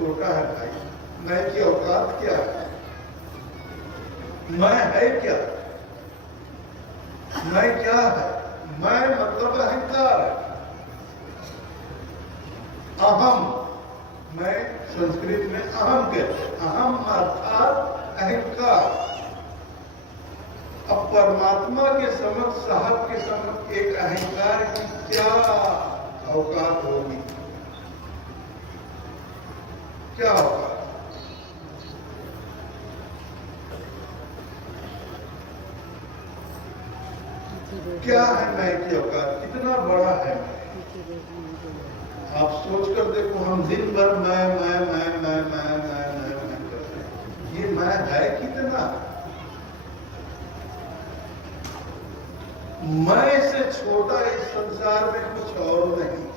छोटा है भाई। मैं की औकात क्या है? मैं है क्या? मैं क्या है? मैं मतलब अहंकार है। अहम, मैं संस्कृत में अहम कहते हैं। अहम अर्थात अहंकार। अब परमात्मा के समक्ष, साहब के समक्ष एक अहंकार की क्या औकात होगी? क्या औकात? क्या है मैं की औकात? कितना बड़ा है मैं? आप सोच कर देखो, हम दिन भर मैं करते हैं। ये मैं है कितना? मैं से छोटा इस संसार में कुछ और नहीं।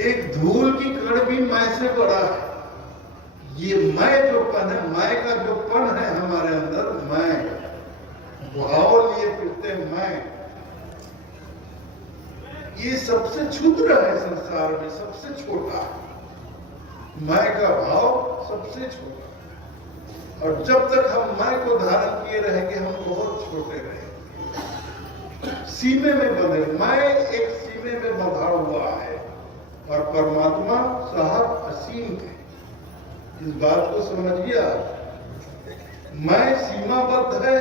एक धूल की कण भी मैं से बड़ा है। ये मैं जो पन है, मैं का जो पन है हमारे अंदर, मैं भाव लिए फिरते मैं, ये सबसे क्षुद्र है संसार में, सबसे छोटा है। मैं का भाव सबसे छोटा। और जब तक हम मैं को धारण किए रहेंगे, हम बहुत छोटे रहेंगे, सीमे में बंधे। मैं एक सीमे में बंधा हुआ है और परमात्मा साहब असीम है। इस बात को समझिए आप। मैं सीमाबद्ध है,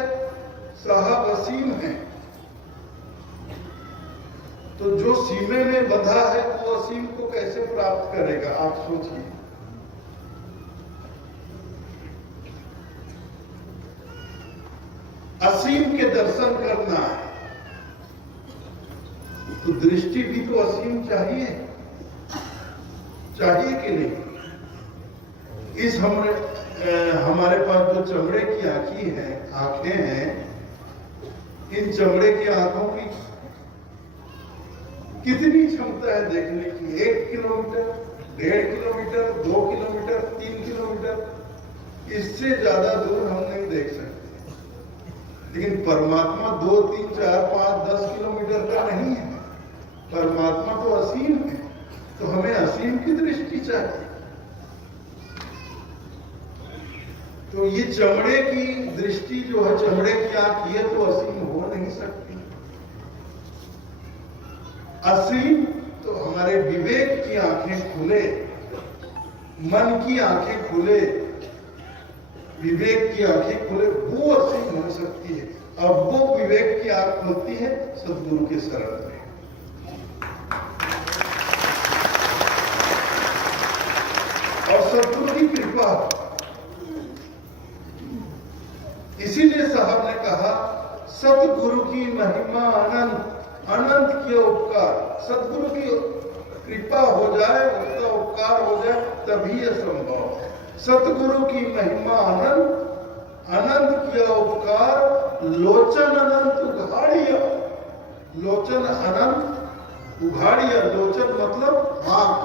साहब असीम है। तो जो सीमे में बंधा है वो असीम को कैसे प्राप्त करेगा? आप सोचिए। असीम के दर्शन करना है तो दृष्टि भी तो असीम चाहिए, चाहिए कि नहीं? इस हमारे पास जो चमड़े की आंखें हैं, इन चमड़े की आंखों की कितनी क्षमता है देखने की? 1 किलोमीटर, 1.5 किलोमीटर, 2 किलोमीटर, 3 किलोमीटर, इससे ज्यादा दूर हम नहीं देख सकते। लेकिन परमात्मा 2, 3, 4, 5, 10 किलोमीटर का नहीं है। परमात्मा तो असीम है, तो हमें असीम की दृष्टि चाहिए। तो ये चमड़े की दृष्टि जो है, चमड़े की आंख, ये तो असीम हो नहीं सकती। असीम तो हमारे विवेक की आंखें खुले, मन की आंखें खुले, विवेक की आंखें खुले, वो असीम हो सकती है। और वो विवेक की आंख खुलती है सद्गुरु के शरण में। और सद्गुरु की कृपा। इसीलिए साहब ने कहा, सतगुरु की महिमा अनंत, अनंत के उपकार। सतगुरु की कृपा हो जाए, उसका उपकार हो जाए, तभी यह संभव है। सतगुरु की महिमा अनंत, अनंत किया उपकार, लोचन अनंत उघाड़िया। लोचन अनंत उघाड़िया, लोचन मतलब आंख,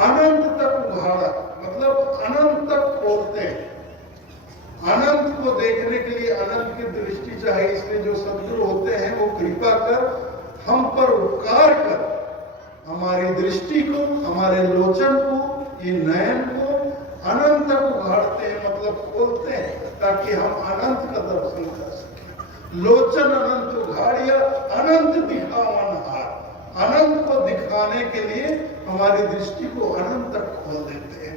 अनंत तक उघाड़ा, मतलब अनंत तक खोलते हैं। अनंत को देखने के लिए अनंत की दृष्टि चाहिए। इसलिए जो सद्गुरु होते हैं वो कृपा कर, हम पर उपकार कर, हमारी दृष्टि को, हमारे लोचन को, ये नयन को अनंत तक उघाड़ते हैं, मतलब खोलते हैं, ताकि हम अनंत का दर्शन कर सकें। लोचन अनंत उघाड़िया, अनंत दिखावन हार। अनंत को दिखाने के लिए हमारी दृष्टि को अनंत तक खोल देते हैं।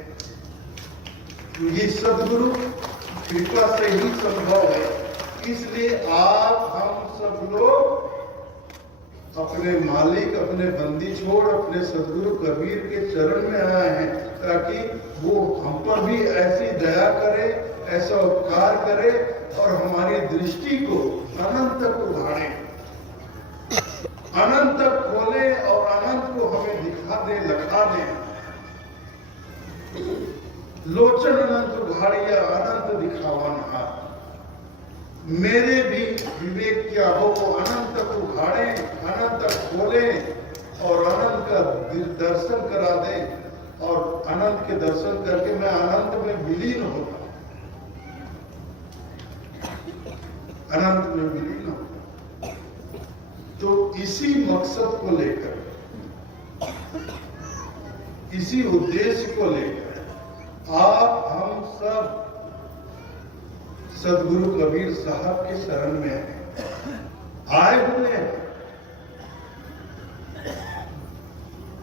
ये सद्गुरु कृपा से ही संभव है। इसलिए आप, हम सब लोग अपने मालिक, अपने बंदी छोड़, अपने सद्गुरु कबीर के चरण में आए हैं, ताकि वो हम पर भी ऐसी दया करे, ऐसा उपकार करे और हमारी दृष्टि को अनंत तक उघाड़े, अनंत तक खोले और अनंत को हमें दिखा दे, लखा दे। लोचन अनंत उघाड़िया, अनंत दिखावन हाथ। मेरे भी विवेक की आभों को अनंत तक उघाड़े, अनंत तक खोले और अनंत का दर्शन करा दे। और अनंत के दर्शन करके मैं अनंत में विलीन होता हूं, अनंत में विलीन होता। तो इसी मकसद को लेकर इसी उद्देश्य को लेकर आप हम सब सदगुरु कबीर साहब के शरण में आए हुए हैं,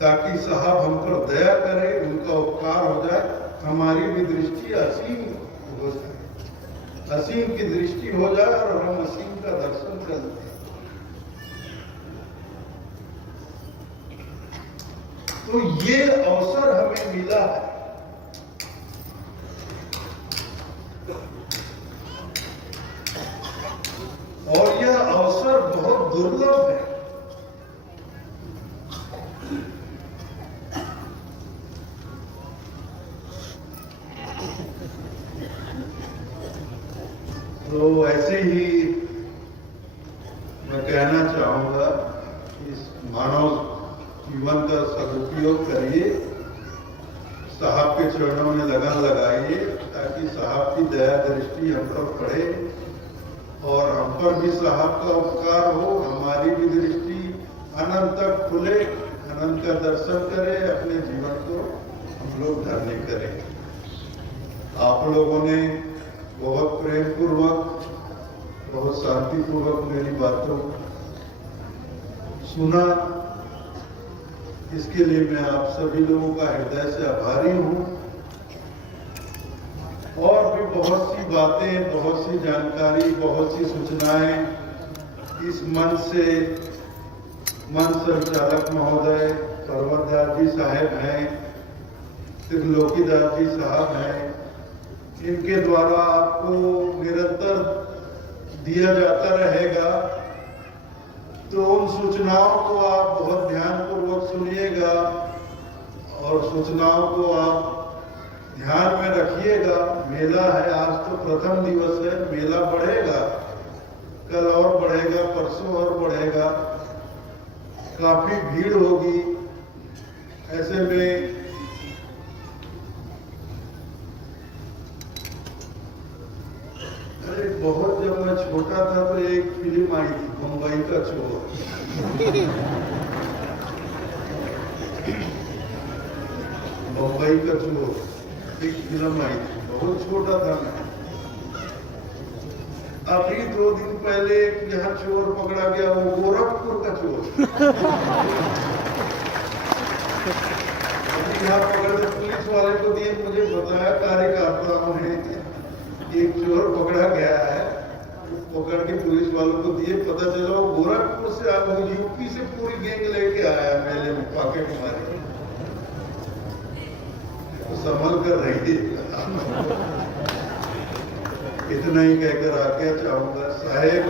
ताकि साहब हम पर दया करें, उनका उपकार हो जाए, हमारी भी दृष्टि असीम हो जाए, असीम की दृष्टि हो जाए और हम असीम का दर्शन कर लें। तो ये अवसर हमें मिला है। और यह अवसर बहुत दुर्लभ है। तो ऐसे ही मैं कहना चाहूंगा, इस मानव जीवन का सदुपयोग करिए, साहब के चरणों में लगन लगाइए, ताकि साहब की दया दृष्टि हम पर पड़े और हम पर भी साहब का उपकार हो, हमारी भी दृष्टि अनंत तक खुले, अनंत का दर्शन करें, अपने जीवन को हम लोग धन्य करें। आप लोगों ने बहुत प्रेम पूर्वक, बहुत शांति पूर्वक मेरी बातों सुना, इसके लिए मैं आप सभी लोगों का हृदय से आभारी हूँ। और भी बहुत सी बातें, बहुत सी जानकारी, बहुत सी सूचनाएं इस मन संचालक महोदय पर्वतदास जी साहब हैं, त्रिलोकीदास जी साहब हैं, इनके द्वारा आपको निरंतर दिया जाता रहेगा। तो उन सूचनाओं को आप बहुत ध्यानपूर्वक सुनिएगा और सूचनाओं को आप ध्यान में रखिएगा। मेला है, आज तो प्रथम दिवस है, मेला बढ़ेगा, कल और बढ़ेगा, परसों और बढ़ेगा, काफी भीड़ होगी। ऐसे में अरे बहुत, जब मैं छोटा था तो एक फिल्म आई थी, बम्बई का चोर। बम्बई का चोर एक फिल्म आई थी, बहुत छोटा था मैं। अभी 2 दिन पहले यहाँ चोर पकड़ा गया, वो गोरखपुर का चोर। यहाँ पकड़े पुलिस वाले को दिए, मुझे बताया कार्यकर्ताओं ने, एक चोर पकड़ा गया है, पकड़ के पुलिस वालों को दिए, पता चला वो गोरखपुर से आप यूपी से पूरी गैंग लेके आया मेले में पाके मारे। तो संभल कर रहिए। इतना ही कहकर आज्ञा चाहूंगा। साहेब